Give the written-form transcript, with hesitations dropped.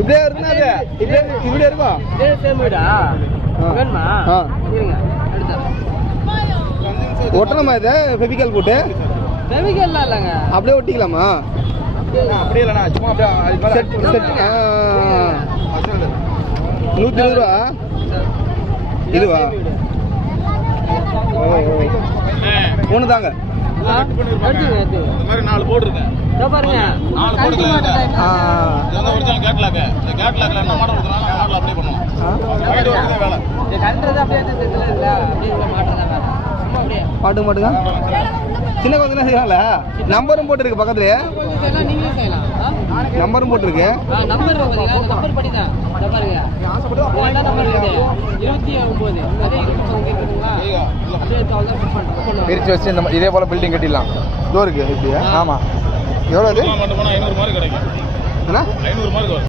இப்படியே இருக்குன்னா அது இப்படியே இருக்கும். ஒட்டணுமா இது ஃபெவிகால் போட்டு? இல்லைங்க, அப்படியே ஒட்டிக்கலாமா? அப்படியே இல்லைண்ணா, சும்மா அப்படியே செட் 120 ரூபா இதுவா? ஒன்று தாங்க. இந்த மாதிரி 4 போட்டுருங்க. பாருங்க, 4 போட்டுருங்க. கேட்லாக் இந்த கேட்லாக்ல என்ன மாடல் கொடுத்தா மாடல் அப்ளை பண்ணுவோம். வேலை கட்டுறது அப்படியே தெரியல, அப்படியே மாட்டதான் வேலை. சும்மா அப்படியே பாட்டு மாட்டுங்க. சின்ன கொஞ்சம் செய்யலாம்ல. நம்பரும் போட்டுருக்கு பக்கத்துலயே. நீங்களே செய்யலாம். நம்பரும் போட்டுருக்கு. நம்பர் நம்பர் படி தான் பாருங்க. நம்பர் 29 அதே பிரிச்சு வச்சு இந்த இதே போல பில்டிங் கட்டிடலாம். டோருக்கு இப்படியா? ஆமா. எவ்வளோ அது? 500 மார்க் கிடைக்கும். 500 மார்க்